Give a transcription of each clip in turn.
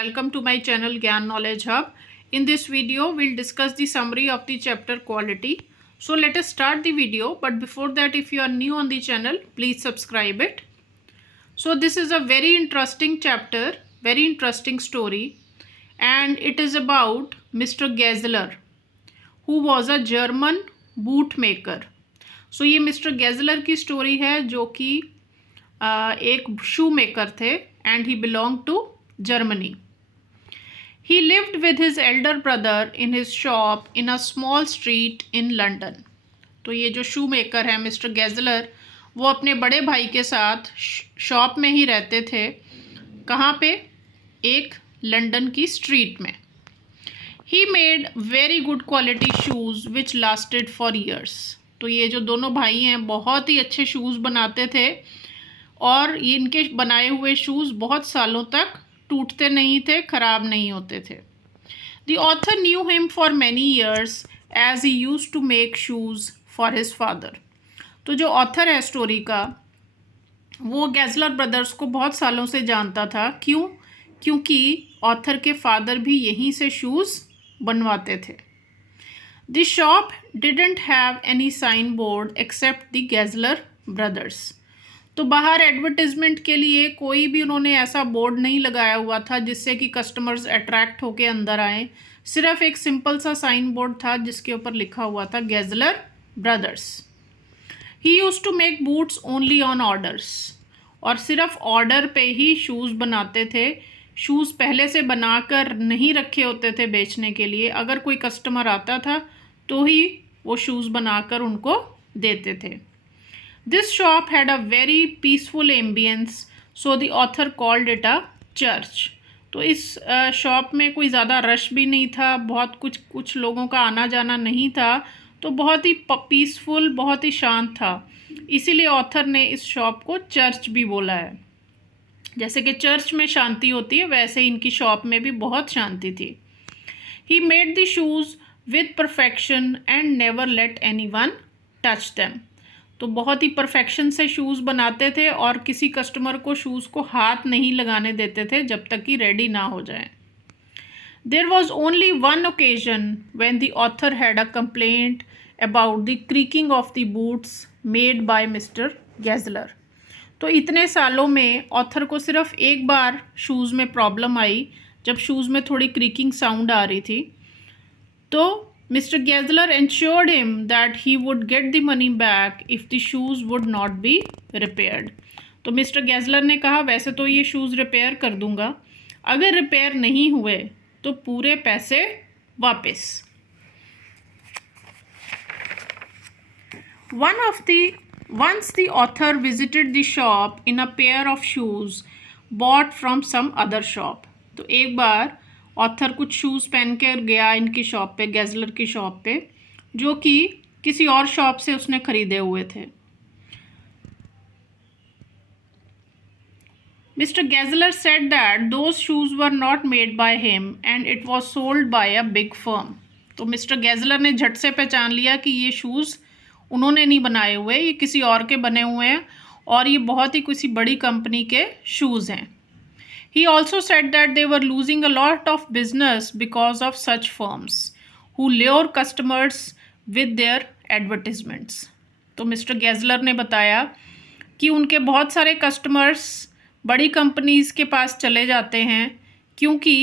Welcome to my channel Gyan Knowledge Hub. In this video, we'll discuss the summary of the chapter quality. So let us start the video. But before that, if you are new on the channel, please subscribe it. So this is a very interesting chapter, very interesting story. And it is about Mr. Geisler, who was a German bootmaker. So ये mister गेजलर की story है जो कि एक शू maker थे and he belonged to Germany. He lived with his elder brother in his shop in a small street in London. तो ये जो शू मेकर है मिस्टर गेजलर, वो अपने बड़े भाई के साथ शॉप में ही रहते थे. कहाँ पे? एक लंदन की स्ट्रीट में. He made very good quality shoes which lasted for years. तो ये जो दोनों भाई हैं बहुत ही अच्छे शूज़ बनाते थे और ये इनके बनाए हुए शूज़ बहुत सालों तक टूटते नहीं थे, ख़राब नहीं होते थे. The author knew him for many years as he used to make shoes for his father. तो जो ऑथर है स्टोरी का वो गेजलर ब्रदर्स को बहुत सालों से जानता था. क्यों? क्योंकि ऑथर के फादर भी यहीं से शूज़ बनवाते थे. The shop didn't have any signboard except the Geisler brothers. तो बाहर एडवर्टीज़मेंट के लिए कोई भी उन्होंने ऐसा बोर्ड नहीं लगाया हुआ था जिससे कि कस्टमर्स अट्रैक्ट होकर अंदर आए. सिर्फ एक सिंपल सा साइन बोर्ड था जिसके ऊपर लिखा हुआ था Gessler brothers. He used to make boots only on orders. और सिर्फ ऑर्डर पे ही शूज़ बनाते थे. शूज़ पहले से बनाकर नहीं रखे होते थे बेचने के लिए. अगर कोई कस्टमर आता था तो ही वो शूज़ बनाकर उनको देते थे. This shop had a very peaceful ambience, so the author called it a church. तो इस शॉप में कोई ज़्यादा रश भी नहीं था, बहुत कुछ लोगों का आना जाना नहीं था, तो बहुत ही पीसफुल, बहुत ही शांत था. इसीलिए ऑथर ने इस शॉप को चर्च भी बोला है. जैसे कि चर्च में शांति होती है वैसे इनकी शॉप में भी बहुत शांति थी. He made the shoes with perfection and never let anyone touch them. तो बहुत ही परफेक्शन से शूज़ बनाते थे और किसी कस्टमर को शूज़ को हाथ नहीं लगाने देते थे जब तक कि रेडी ना हो जाए. There was only one occasion when the author had a complaint about the creaking of the boots made by Mr. Geisler. तो इतने सालों में ऑथर को सिर्फ एक बार शूज़ में प्रॉब्लम आई जब शूज़ में थोड़ी क्रीकिंग साउंड आ रही थी. तो Mr. Geisler ensured him that he would get the money back if the shoes would not be repaired. तो मिस्टर गेजलर ने कहा वैसे तो ये शूज़ रिपेयर कर दूंगा, अगर रिपेयर नहीं हुए तो पूरे पैसे वापस. Once the author visited the shop in a pair of shoes bought from some other shop. तो एक बार ऑथर कुछ शूज़ पहन कर गया इनकी शॉप पे, गेजलर की शॉप पे, जो कि किसी और शॉप से उसने ख़रीदे हुए थे. Mister Gessler said that those shoes were not made by him and it was sold by a big firm. तो मिस्टर गेजलर ने झट से पहचान लिया कि ये शूज़ उन्होंने नहीं बनाए हुए, ये किसी और के बने हुए हैं और ये बहुत ही किसी बड़ी कंपनी के शूज़ हैं. He also said that they were losing a lot of business because of such firms who lure customers with their advertisements. तो मिस्टर गेजलर ने बताया कि उनके बहुत सारे कस्टमर्स बड़ी कंपनीज़ के पास चले जाते हैं क्योंकि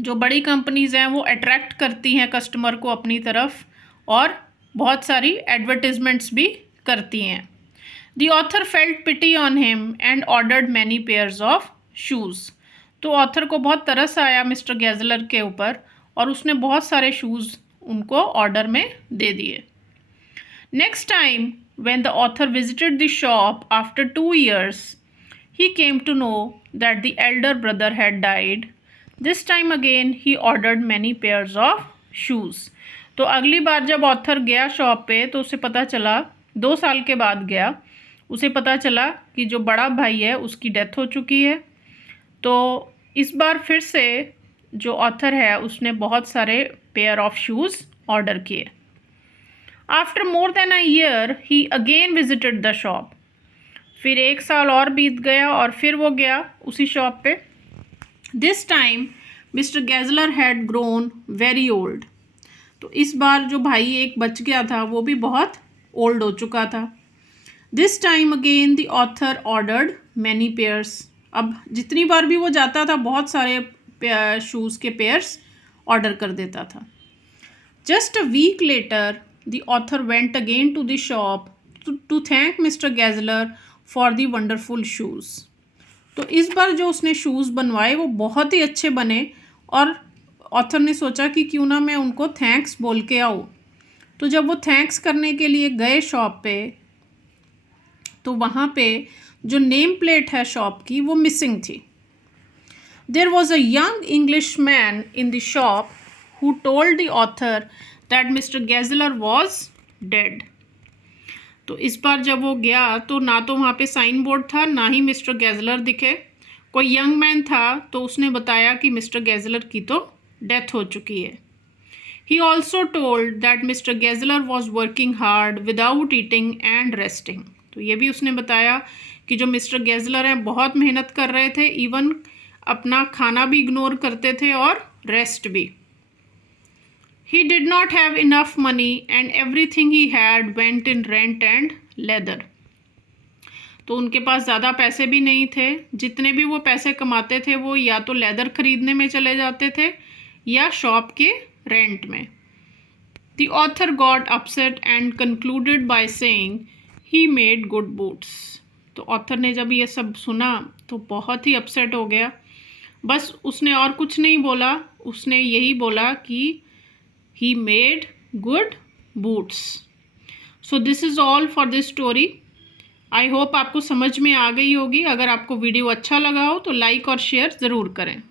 जो बड़ी कंपनीज़ हैं वो अट्रैक्ट करती हैं कस्टमर को अपनी तरफ और बहुत सारी एडवर्टिजमेंट्स भी करती हैं. The author felt pity on him and ordered many pairs of shoes. तो ऑथर को बहुत तरस आया मिस्टर गेजलर के ऊपर और उसने बहुत सारे शूज़ उनको ऑर्डर में दे दिए. Next time when the author visited the shop after 2 years he came to know that the elder brother had died. This time again he ordered many pairs of shoes. तो अगली बार जब author गया shop पे तो उसे पता चला, 2 साल के बाद गया, उसे पता चला कि जो बड़ा भाई है उसकी डेथ हो चुकी है. तो इस बार फिर से जो ऑथर है उसने बहुत सारे पेयर ऑफ शूज़ ऑर्डर किए. After more than a year he again visited the shop. फिर 1 साल और बीत गया और फिर वो गया उसी शॉप पे. This time mister Gessler had grown very old. तो इस बार जो भाई एक बच गया था वो भी बहुत ओल्ड हो चुका था। This time again the author ordered many pairs. अब जितनी बार भी वो जाता था बहुत सारे शूज़ के पेयर्स ऑर्डर कर देता था। Just a week later the author went again to the shop to thank mister Gessler for the wonderful shoes. तो इस बार जो उसने शूज़ बनवाए वो बहुत ही अच्छे बने और ऑथर ने सोचा कि क्यों ना मैं उनको थैंक्स बोल के आऊँ। तो जब वो थैंक्स करने के लिए गए शॉप पे, तो वहाँ पे जो नेम प्लेट है शॉप की वो मिसिंग थी। There was a young English man in the shop who told the author that mister Gessler was dead. तो इस बार जब वो गया तो ना तो वहाँ पे साइन बोर्ड था, ना ही मिस्टर गैजलर दिखे। कोई यंग मैन था तो उसने बताया कि मिस्टर गैजलर की तो डेथ हो चुकी है। He also told that Mr. Gessler was working hard without eating and resting. तो ये भी उसने बताया कि जो मिस्टर गैजलर हैं बहुत मेहनत कर रहे थे, इवन अपना खाना भी इग्नोर करते थे और रेस्ट भी। He did not have enough money and everything he had went in rent and leather. तो उनके पास ज़्यादा पैसे भी नहीं थे, जितने भी वो पैसे कमाते थे वो या तो लेदर खरीदने में चले जाते थे या शॉप के रेंट में। The author got upset and concluded by saying he made good boots. तो ऑथर ने जब ये सब सुना तो बहुत ही अपसेट हो गया। बस उसने और कुछ नहीं बोला, उसने यही बोला कि he made good boots. So this is all for this story. I hope आपको समझ में आ गई होगी। अगर आपको वीडियो अच्छा लगा हो तो लाइक और शेयर ज़रूर करें।